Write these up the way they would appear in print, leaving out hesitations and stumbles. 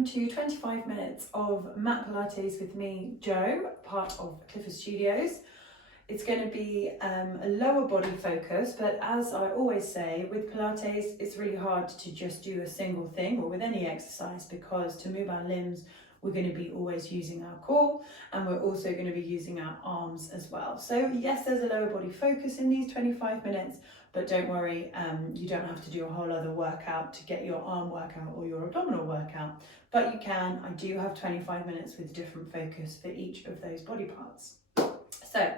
welcome to 25 minutes of mat Pilates with me, Jo, part of Clifford Studios. It's going to be a lower body focus, but as I always say, with Pilates, it's really hard to just do a single thing or with any exercise, because to move our limbs, we're going to be always using our core, and we're also going to be using our arms as well. So yes, there's a lower body focus in these 25 minutes, but don't worry, you don't have to do a whole other workout to get your arm workout or your abdominal workout, but you can. I do have 25 minutes with different focus for each of those body parts. So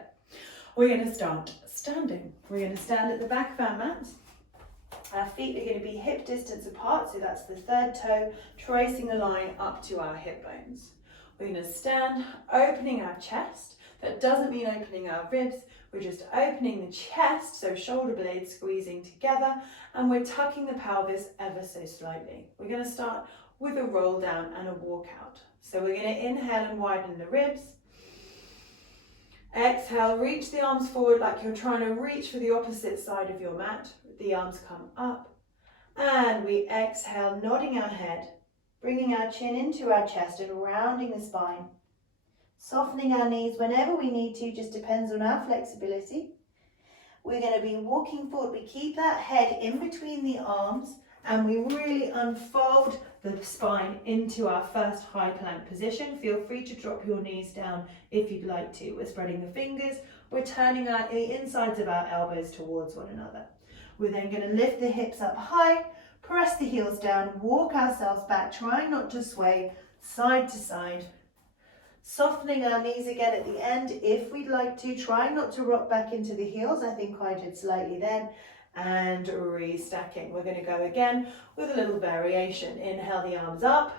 we're going to start standing. We're going to stand at the back of our mat. Our feet are going to be hip distance apart, so that's the third toe, tracing a line up to our hip bones. We're going to stand, opening our chest. That doesn't mean opening our ribs, we're just opening the chest, so shoulder blades squeezing together, and we're tucking the pelvis ever so slightly. We're going to start with a roll down and a walk out. So we're going to inhale and widen the ribs. Exhale, reach the arms forward like you're trying to reach for the opposite side of your mat. The arms come up, and we exhale, nodding our head, bringing our chin into our chest and rounding the spine. Softening our knees whenever we need to, just depends on our flexibility. We're going to be walking forward. We keep that head in between the arms, and we really unfold the spine into our first high plank position. Feel free to drop your knees down if you'd like to. We're spreading the fingers. We're turning the insides of our elbows towards one another. We're then going to lift the hips up high, press the heels down, walk ourselves back, trying not to sway side to side. Softening our knees again at the end if we'd like to, trying not to rock back into the heels. I think I did slightly then. And restacking. We're going to go again with a little variation. Inhale the arms up.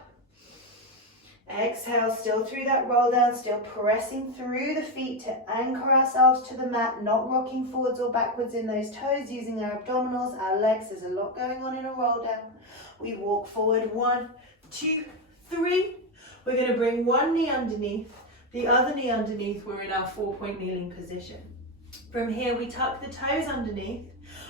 Exhale, still through that roll down, still pressing through the feet to anchor ourselves to the mat, not rocking forwards or backwards in those toes, using our abdominals, our legs. There's a lot going on in a roll down. We walk forward, 1, 2, 3. We're going to bring one knee underneath, the other knee underneath. We're in our 4-point kneeling position. From here, we tuck the toes underneath.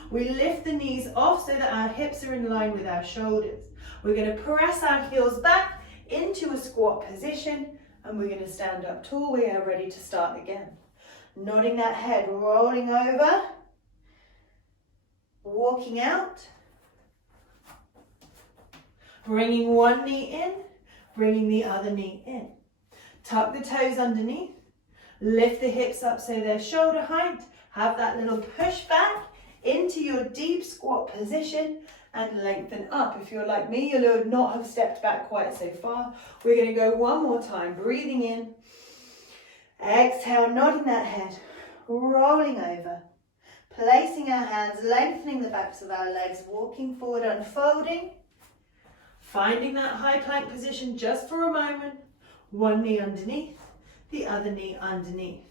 We lift the knees off so that our hips are in line with our shoulders. We're going to press our heels back into a squat position, and we're going to stand up tall. We are ready to start again. Nodding that head, rolling over, walking out, bringing one knee in, bringing the other knee in. Tuck the toes underneath, lift the hips up so they're shoulder height, have that little push back into your deep squat position and lengthen up. If you're like me, you'll not have stepped back quite so far. We're going to go one more time, breathing in, exhale, nodding that head, rolling over, placing our hands, lengthening the backs of our legs, walking forward, unfolding, finding that high plank position just for a moment. One knee underneath, the other knee underneath.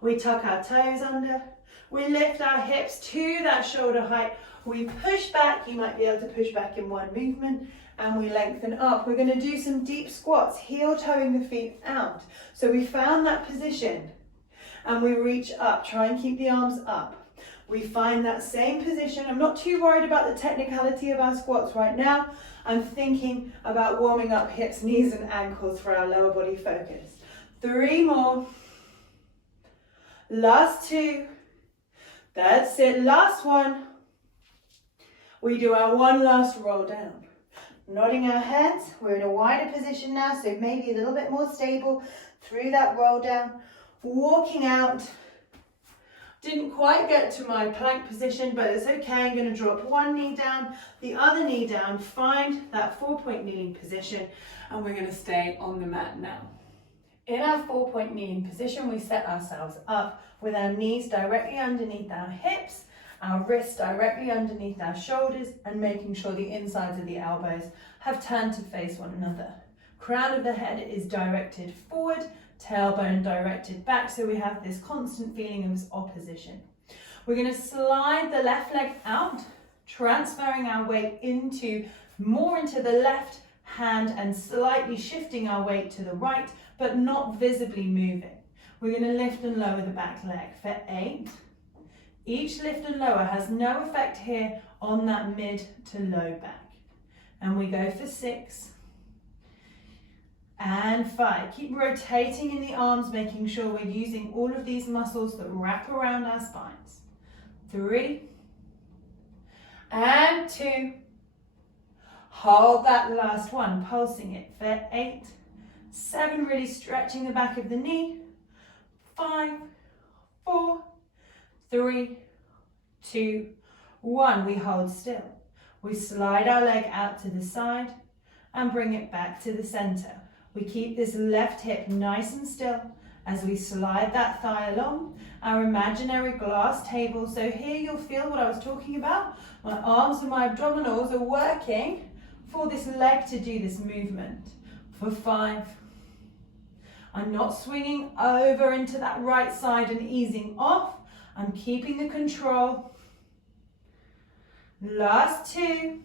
We tuck our toes under. We lift our hips to that shoulder height. We push back. You might be able to push back in one movement, and we lengthen up. We're going to do some deep squats, heel toeing the feet out. So we found that position, and we reach up. Try and keep the arms up. We find that same position. I'm not too worried about the technicality of our squats right now. I'm thinking about warming up hips, knees, and ankles for our lower body focus. 3 more. Last 2. That's it. Last 1. We do our one last roll down. Nodding our heads. We're in a wider position now, so maybe a little bit more stable through that roll down. Walking out. Didn't quite get to my plank position, but it's okay. I'm going to drop one knee down, the other knee down, find that 4-point kneeling position, and we're going to stay on the mat now. In our 4-point kneeling position, we set ourselves up with our knees directly underneath our hips, our wrists directly underneath our shoulders, and making sure the insides of the elbows have turned to face one another. Crown of the head is directed forward, tailbone directed back, so we have this constant feeling of opposition. We're going to slide the left leg out, transferring our weight more into the left hand and slightly shifting our weight to the right, but not visibly moving. We're going to lift and lower the back leg for 8. Each lift and lower has no effect here on that mid to low back. And we go for 6. and 5. Keep rotating in the arms, making sure we're using all of these muscles that wrap around our spines. 3 and 2. Hold that last one, pulsing it for 8, 7, really stretching the back of the knee. 5, 4, 3, 2, 1. We hold still. We slide our leg out to the side and bring it back to the center. We keep this left hip nice and still as we slide that thigh along our imaginary glass table. So here you'll feel what I was talking about. My arms and my abdominals are working for this leg to do this movement. For 5. I'm not swinging over into that right side and easing off. I'm keeping the control. Last 2.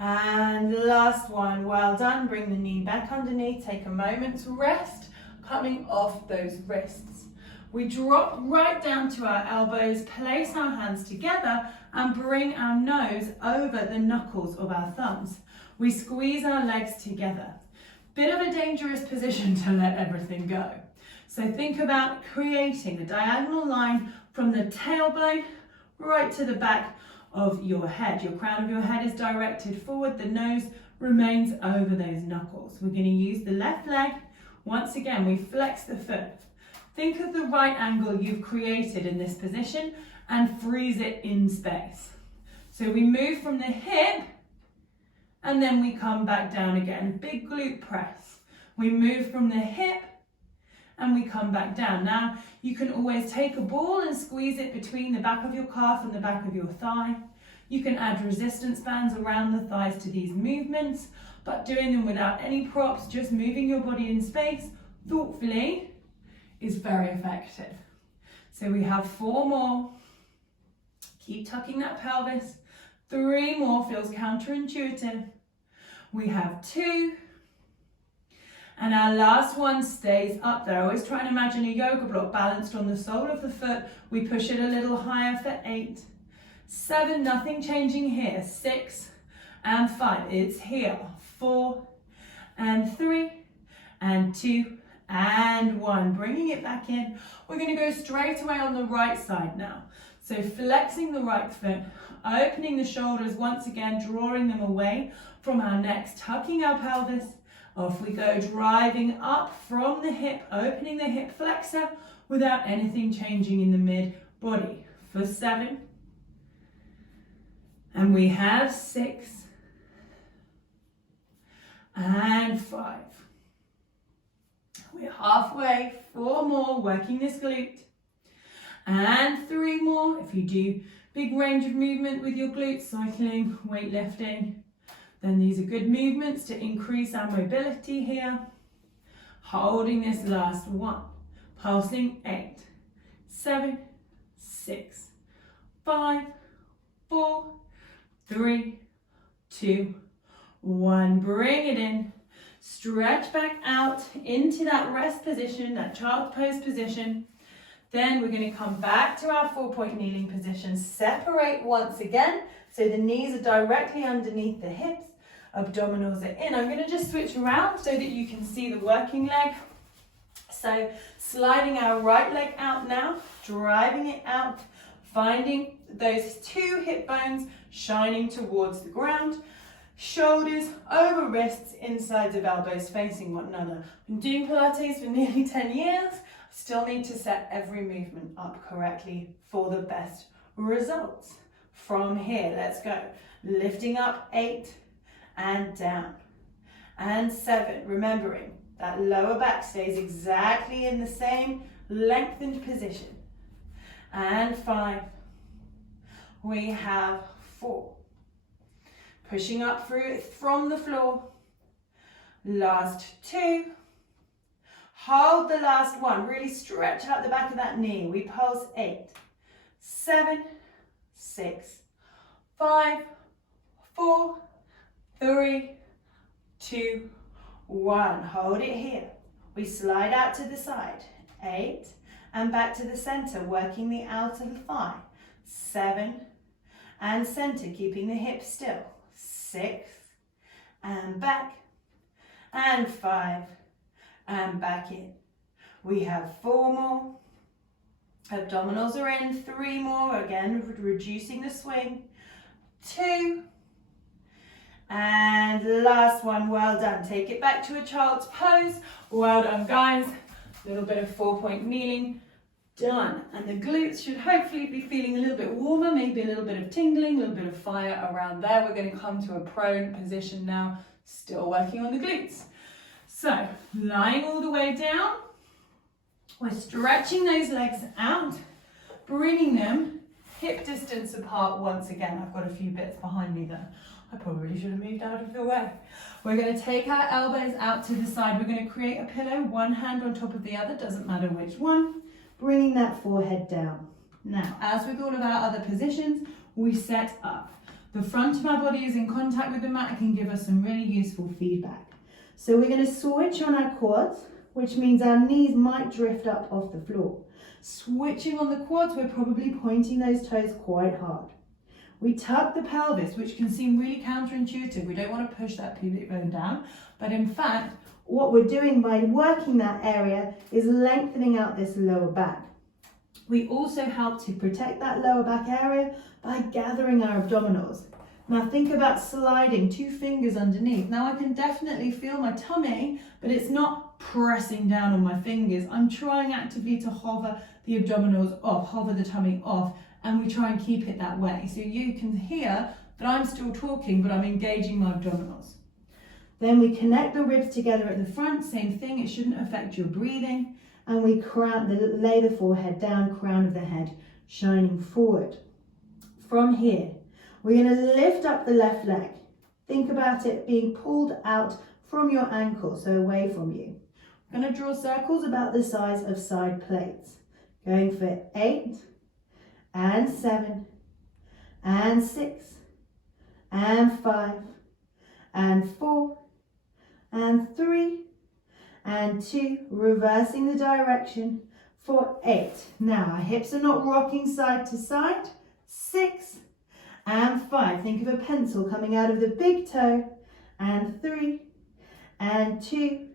And last one. Well done. Bring the knee back underneath. Take a moment's rest, coming off those wrists. We drop right down to our elbows, place our hands together and bring our nose over the knuckles of our thumbs. We squeeze our legs together. Bit of a dangerous position to let everything go. So think about creating a diagonal line from the tailbone right to the back of your head. Your crown of your head is directed forward. The nose remains over those knuckles. We're going to use the left leg. Once again, we flex the foot. Think of the right angle you've created in this position and freeze it in space. So we move from the hip and then we come back down again. Big glute press. We move from the hip and we come back down. Now, you can always take a ball and squeeze it between the back of your calf and the back of your thigh. You can add resistance bands around the thighs to these movements, but doing them without any props, just moving your body in space thoughtfully is very effective. So we have 4 more. Keep tucking that pelvis. 3 more, feels counterintuitive. We have 2. And our last one stays up there. I always try and imagine a yoga block balanced on the sole of the foot. We push it a little higher for 8, 7, nothing changing here. 6 and 5. It's here. 4 and 3 and 2 and 1. Bringing it back in. We're going to go straight away on the right side now. So flexing the right foot, opening the shoulders once again, drawing them away from our necks, tucking our pelvis. Off we go, driving up from the hip, opening the hip flexor without anything changing in the mid-body. For 7. And we have 6. And 5. We're halfway. 4 more, working this glute. And 3 more. If you do big range of movement with your glutes, cycling, weightlifting, then these are good movements to increase our mobility here. Holding this last one. Pulsing 8, 7, 6, 5, 4, 3, 2, 1. Bring it in. Stretch back out into that rest position, that child's pose position. Then we're going to come back to our 4-point kneeling position. Separate once again, so the knees are directly underneath the hips. Abdominals are in. I'm going to just switch around so that you can see the working leg. So sliding our right leg out now, driving it out, finding those 2 hip bones shining towards the ground. Shoulders over wrists, insides of elbows facing one another. I've been doing Pilates for nearly 10 years. Still need to set every movement up correctly for the best results. From here, let's go. Lifting up 8 and down. And 7, remembering that lower back stays exactly in the same lengthened position. And 5. We have 4. Pushing up through it from the floor. Last 2. Hold the last one. Really stretch out the back of that knee. We pulse 8, 7, 6, 5, 4, 3, 2, 1. Hold it here. We slide out to the side. 8 and back to the center, working the outer thigh. 7 and center, keeping the hips still. 6 and back and 5, and back in. We have 4 more. Abdominals are in, 3 more, again, reducing the swing. 2, and last one, well done. Take it back to a child's pose. Well done, guys. A little bit of 4-point kneeling. Done. And the glutes should hopefully be feeling a little bit warmer, maybe a little bit of tingling, a little bit of fire around there. We're going to come to a prone position now, still working on the glutes. So, lying all the way down, we're stretching those legs out, bringing them hip distance apart once again. I've got a few bits behind me there. I probably should have moved out of the way. We're going to take our elbows out to the side. We're going to create a pillow, one hand on top of the other, doesn't matter which one. Bringing that forehead down. Now, as with all of our other positions, we set up. The front of our body is in contact with the mat and can give us some really useful feedback. So we're going to switch on our quads, which means our knees might drift up off the floor. Switching on the quads, we're probably pointing those toes quite hard. We tuck the pelvis, which can seem really counterintuitive. We don't want to push that pubic bone down, but in fact, what we're doing by working that area is lengthening out this lower back. We also help to protect that lower back area by gathering our abdominals. Now think about sliding 2 fingers underneath. Now I can definitely feel my tummy, but it's not pressing down on my fingers. I'm trying actively to hover the abdominals off, hover the tummy off, and we try and keep it that way. So you can hear that I'm still talking, but I'm engaging my abdominals. Then we connect the ribs together at the front, same thing, it shouldn't affect your breathing. And we lay the forehead down, crown of the head shining forward. From here, we're going to lift up the left leg. Think about it being pulled out from your ankle, so away from you. We're going to draw circles about the size of side plates. Going for 8, and 7, and 6, and 5, and 4, and 3, and 2, reversing the direction for 8. Now our hips are not rocking side to side. 6, and 5. Think of a pencil coming out of the big toe, and 3, and 2,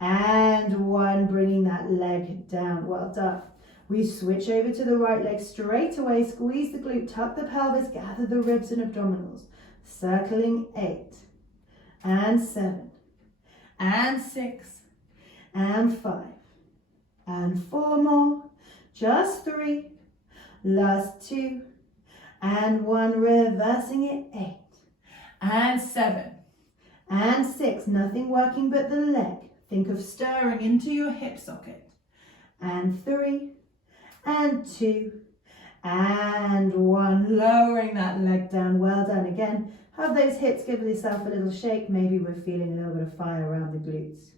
and 1, bringing that leg down. Well done. We switch over to the right leg straight away, squeeze the glute, tuck the pelvis, gather the ribs and abdominals. Circling 8, and 7, and 6, and 5, and 4 more, just 3, last 2, and 1, reversing it, 8, and 7, and 6, nothing working but the leg. Think of stirring into your hip socket, and 3, and 2, and 1, lowering that leg down. Well done. Again, have those hips, give yourself a little shake. Maybe we're feeling a little bit of fire around the glutes.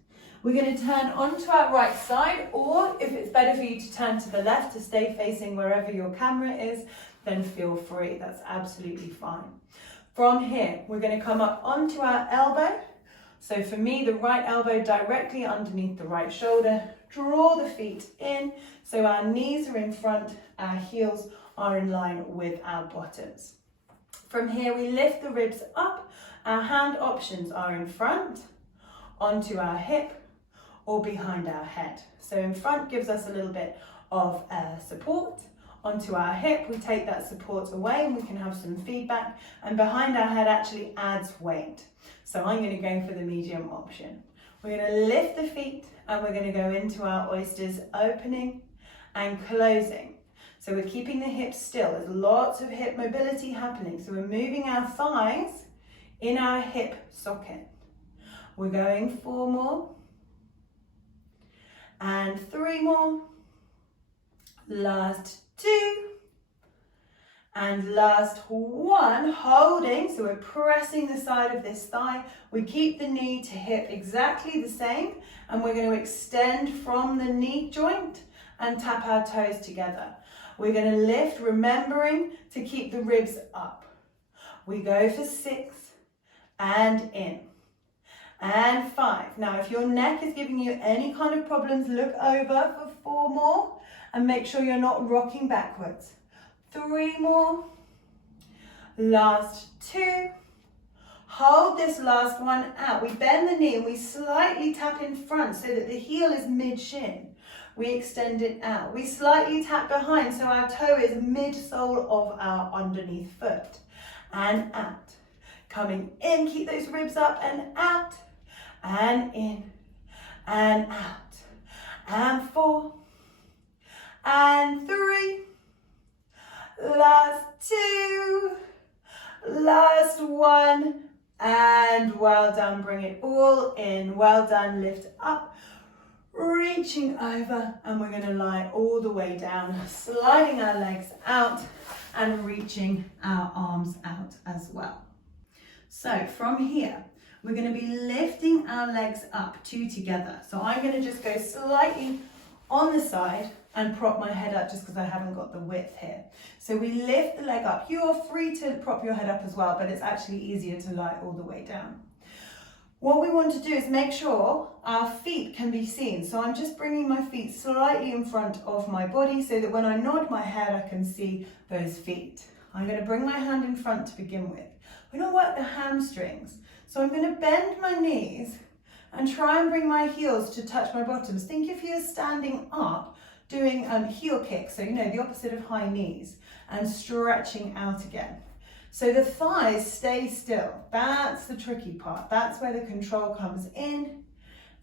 We're going to turn onto our right side, or if it's better for you to turn to the left to stay facing wherever your camera is, then feel free. That's absolutely fine. From here, we're going to come up onto our elbow. So for me, the right elbow directly underneath the right shoulder. Draw the feet in, so our knees are in front, our heels are in line with our bottoms. From here, we lift the ribs up. Our hand options are in front, onto our hip, or behind our head. So in front gives us a little bit of support. Onto our hip, we take that support away and we can have some feedback. And behind our head actually adds weight. So I'm going to go for the medium option. We're going to lift the feet and we're going to go into our oysters, opening and closing. So we're keeping the hips still. There's lots of hip mobility happening. So we're moving our thighs in our hip socket. We're going 4 more and 3 more. Last 2 and last 1, holding. So we're pressing the side of this thigh. We keep the knee to hip exactly the same, and we're going to extend from the knee joint and tap our toes together. We're going to lift, remembering to keep the ribs up. We go for 6 and in. And 5. Now, if your neck is giving you any kind of problems, look over for 4 more and make sure you're not rocking backwards. 3 more. Last 2. Hold this last one out. We bend the knee and we slightly tap in front so that the heel is mid-shin. We extend it out. We slightly tap behind so our toe is mid-sole of our underneath foot. And out. Coming in, keep those ribs up and out. And in. And out. And 4. And 3. Last 2. Last 1. And well done. Bring it all in. Well done. Lift up. Reaching over, and we're going to lie all the way down, sliding our legs out and reaching our arms out as well. So from here, we're going to be lifting our legs up 2 together. So I'm going to just go slightly on the side and prop my head up just because I haven't got the width here. So we lift the leg up. You are free to prop your head up as well, but it's actually easier to lie all the way down. What we want to do is make sure our feet can be seen. So I'm just bringing my feet slightly in front of my body so that when I nod my head, I can see those feet. I'm going to bring my hand in front to begin with. We're going to work the hamstrings. So I'm going to bend my knees and try and bring my heels to touch my bottoms. Think if you're standing up, doing heel kicks, so you know, the opposite of high knees, and stretching out again. So the thighs stay still. That's the tricky part. That's where the control comes in,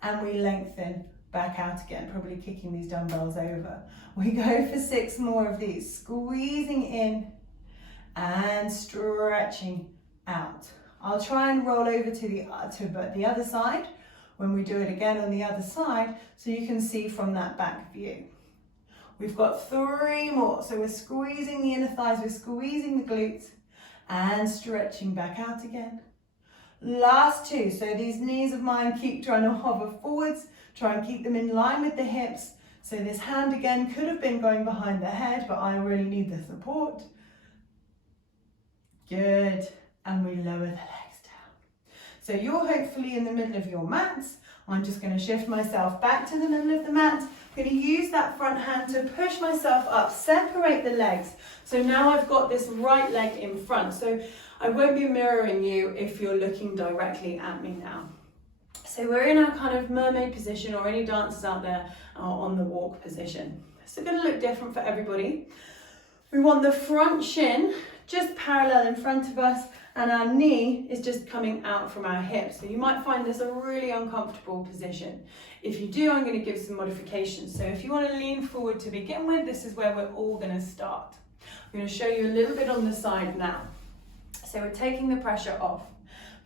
and we lengthen back out again, probably kicking these dumbbells over. We go for 6 more of these, squeezing in and stretching out. I'll try and roll over to the other side when we do it again on the other side, so you can see from that back view. We've got 3 more. So we're squeezing the inner thighs, we're squeezing the glutes, and stretching back out again. Last 2. So these knees of mine keep trying to hover forwards, try and keep them in line with the hips. So this hand again could have been going behind the head, but I really need the support. Good. And we lower the legs down. So you're hopefully in the middle of your mats. I'm just going to shift myself back to the middle of the mat. I'm going to use that front hand to push myself up, separate the legs. So now I've got this right leg in front. So I won't be mirroring you if you're looking directly at me now. So we're in our kind of mermaid position, or any dancers out there are on the walk position. It's going to look different for everybody. We want the front shin just parallel in front of us, and our knee is just coming out from our hips. So you might find this a really uncomfortable position. If you do, I'm going to give some modifications. So if you want to lean forward to begin with, this is where we're all going to start. I'm going to show you a little bit on the side now. So we're taking the pressure off.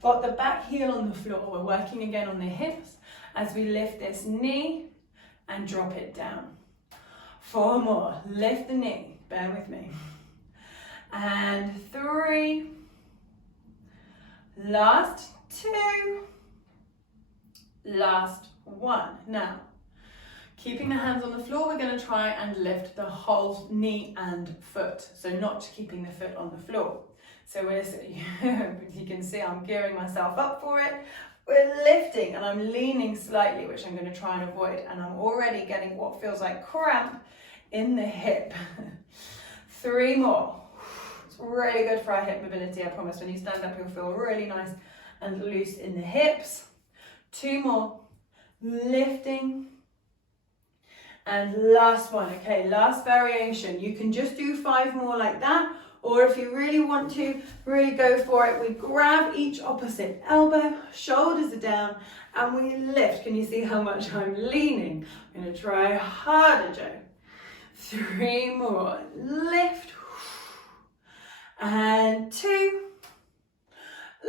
Got the back heel on the floor. We're working again on the hips as we lift this knee and drop it down. 4 more. Lift the knee. Bear with me. And 3. Last 2. Last 1. Now, keeping the hands on the floor, we're going to try and lift the whole knee and foot. So not keeping the foot on the floor. So you can see I'm gearing myself up for it. We're lifting and I'm leaning slightly, which I'm going to try and avoid. And I'm already getting what feels like cramp in the hip. 3 more. It's really good for our hip mobility, I promise. When you stand up, you'll feel really nice and loose in the hips. 2 more. Lifting. And last one. Okay, last variation. You can just do 5 more like that. Or if you really want to, really go for it. We grab each opposite elbow, shoulders are down, and we lift. Can you see how much I'm leaning? I'm going to try harder, Joe. 3 more. Lift. And 2.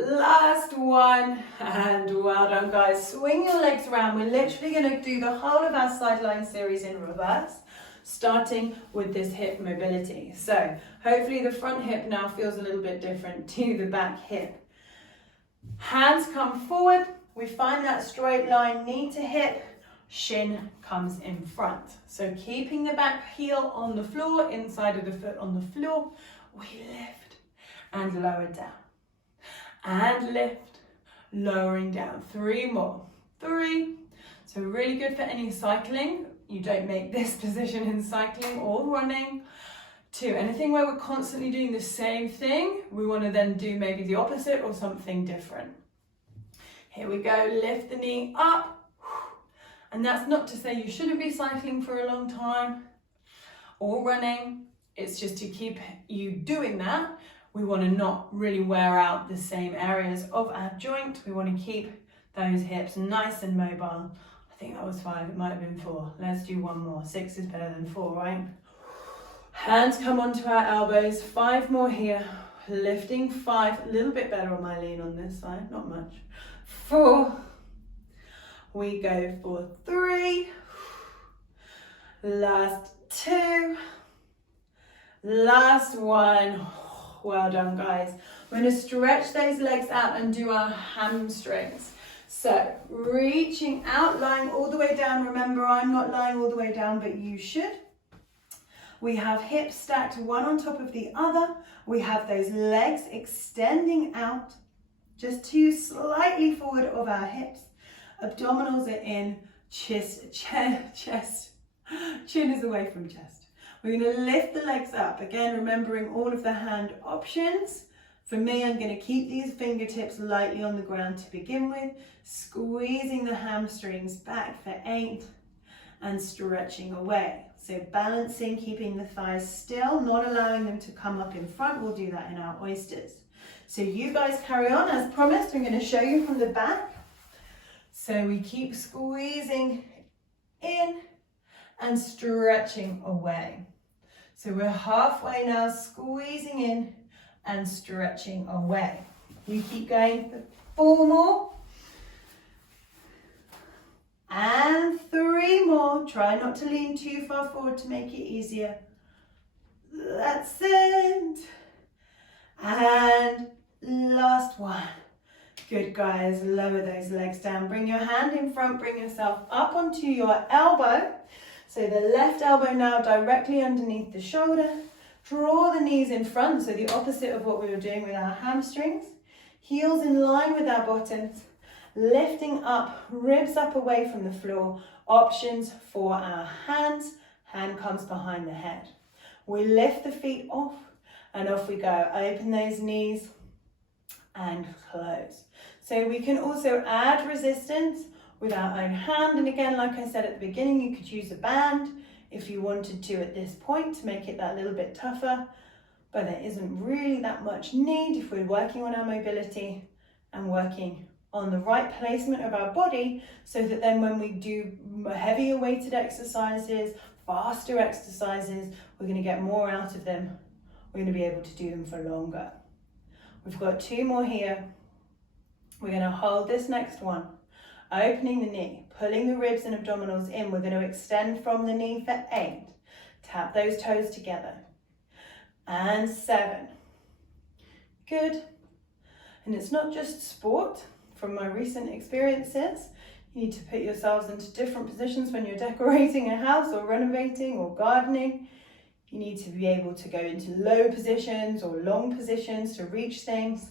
Last 1. And well done, guys. Swing your legs around. We're literally going to do the whole of our sideline series in reverse, starting with this hip mobility. So hopefully the front hip now feels a little bit different to the back hip. Hands come forward. We find that straight line, knee to hip. Shin comes in front. So keeping the back heel on the floor, inside of the foot on the floor, we lift and lower down. And lift, lowering down. 3 more. 3. So really good for any cycling. You don't make this position in cycling or running. 2. Anything where we're constantly doing the same thing, we want to then do maybe the opposite or something different. Here we go, lift the knee up. And that's not to say you shouldn't be cycling for a long time or running. It's just to keep you doing that. We want to not really wear out the same areas of our joint. We want to keep those hips nice and mobile. I think that was 5, it might have been 4. Let's do one more. 6 is better than 4, right? Hands come onto our elbows. 5 more here. Lifting 5, a little bit better on my lean on this side, not much. 4. We go for 3. Last 2. Last 1. Well done, guys. We're going to stretch those legs out and do our hamstrings. So reaching out, lying all the way down. Remember, I'm not lying all the way down, but you should. We have hips stacked one on top of the other. We have those legs extending out just to slightly forward of our hips. Abdominals are in, chest, chin is away from chest. We're going to lift the legs up. Again, remembering all of the hand options. For me, I'm going to keep these fingertips lightly on the ground to begin with, squeezing the hamstrings back for 8 and stretching away. So balancing, keeping the thighs still, not allowing them to come up in front. We'll do that in our oysters. So you guys carry on. As promised, I'm going to show you from the back. So we keep squeezing in and stretching away. So we're halfway now, squeezing in and stretching away. You keep going for 4 more. And 3 more. Try not to lean too far forward to make it easier. That's it. And last 1. Good, guys. Lower those legs down. Bring your hand in front. Bring yourself up onto your elbow. So the left elbow now directly underneath the shoulder. Draw the knees in front, so the opposite of what we were doing with our hamstrings. Heels in line with our bottoms. Lifting up, ribs up away from the floor. Options for our hands. Hand comes behind the head. We lift the feet off and off we go. Open those knees and close. So we can also add resistance with our own hand. And again, like I said at the beginning, you could use a band if you wanted to at this point to make it that little bit tougher. But there isn't really that much need if we're working on our mobility and working on the right placement of our body, so that then when we do heavier weighted exercises, faster exercises, we're going to get more out of them. We're going to be able to do them for longer. We've got 2 more here. We're going to hold this next one, opening the knee, pulling the ribs and abdominals in. We're going to extend from the knee for 8. Tap those toes together. And 7. Good. And it's not just sport. From my recent experiences, you need to put yourselves into different positions when you're decorating a house or renovating or gardening. You need to be able to go into low positions or long positions to reach things.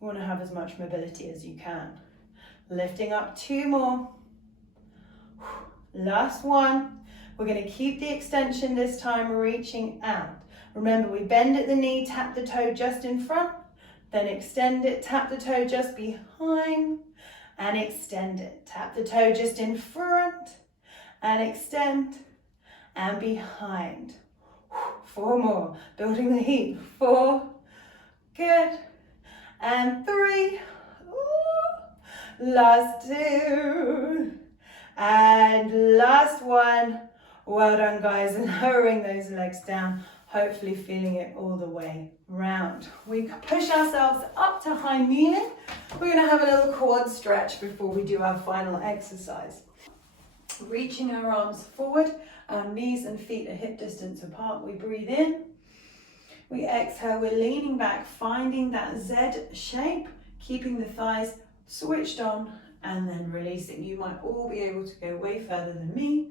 You want to have as much mobility as you can. Lifting up 2 more. Last 1. We're going to keep the extension this time, reaching out. Remember, we bend at the knee, tap the toe just in front. Then extend it, tap the toe just behind and extend it. Tap the toe just in front and extend and behind. 4 more, building the heat. 4, good. And 3, last 2. And last 1. Well done, guys, and lowering those legs down. Hopefully feeling it all the way round. We push ourselves up to high kneeling. We're going to have a little quad stretch before we do our final exercise. Reaching our arms forward, our knees and feet are hip distance apart. We breathe in. We exhale, we're leaning back, finding that Z shape, keeping the thighs switched on, and then releasing. You might all be able to go way further than me.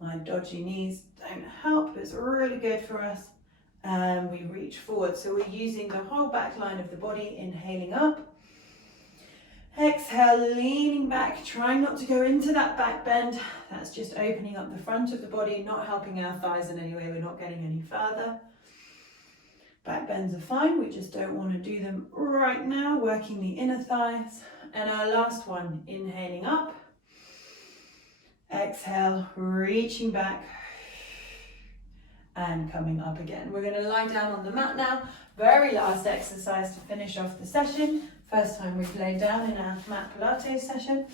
My dodgy knees don't help, but it's really good for us. And we reach forward. So we're using the whole back line of the body, inhaling up. Exhale, leaning back, trying not to go into that back bend. That's just opening up the front of the body, not helping our thighs in any way. We're not getting any further. Back bends are fine, we just don't want to do them right now, working the inner thighs. And our last one, inhaling up, exhale, reaching back, and coming up again. We're going to lie down on the mat now. Very last exercise to finish off the session. First time we've laid down in our mat Pilates session.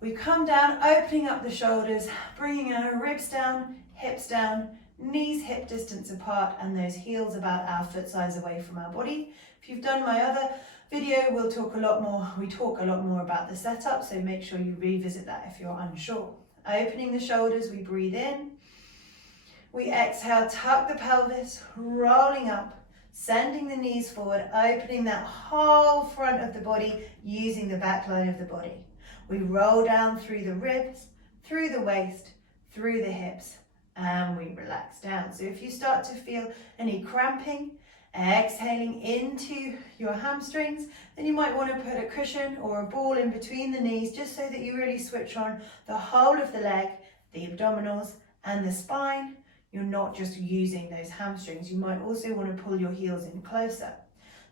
We come down, opening up the shoulders, bringing our ribs down, hips down, knees hip distance apart, and those heels about our foot size away from our body. If you've done my other video, we talk a lot more about the setup, so make sure you revisit that if you're unsure. Opening the shoulders, we breathe in. We exhale, tuck the pelvis, rolling up, sending the knees forward, opening that whole front of the body, using the back line of the body. We roll down through the ribs, through the waist, through the hips, and we relax down. So if you start to feel any cramping, exhaling into your hamstrings, then you might want to put a cushion or a ball in between the knees, just so that you really switch on the whole of the leg, the abdominals, and the spine. You're not just using those hamstrings. You might also want to pull your heels in closer.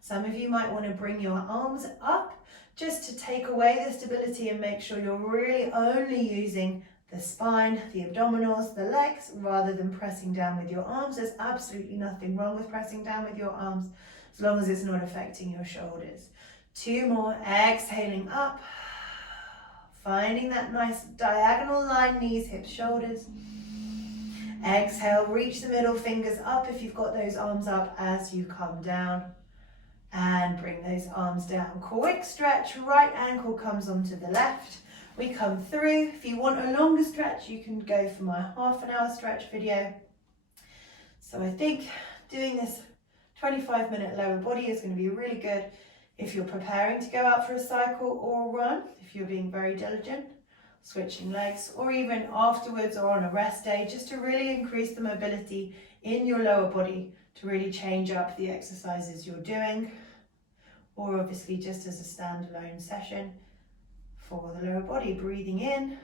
Some of you might want to bring your arms up just to take away the stability and make sure you're really only using the spine, the abdominals, the legs, rather than pressing down with your arms. There's absolutely nothing wrong with pressing down with your arms, as long as it's not affecting your shoulders. 2 more, exhaling up, finding that nice diagonal line, knees, hips, shoulders. Exhale, reach the middle fingers up if you've got those arms up as you come down, and bring those arms down. Quick stretch, right ankle comes onto the left. We come through. If you want a longer stretch, you can go for my half-an-hour stretch video. So I think doing this 25-minute lower body is going to be really good if you're preparing to go out for a cycle or a run, if you're being very diligent, switching legs, or even afterwards or on a rest day, just to really increase the mobility in your lower body, to really change up the exercises you're doing, or obviously just as a standalone session for the lower body. Breathing in,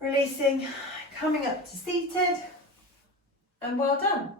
releasing, coming up to seated, and well done.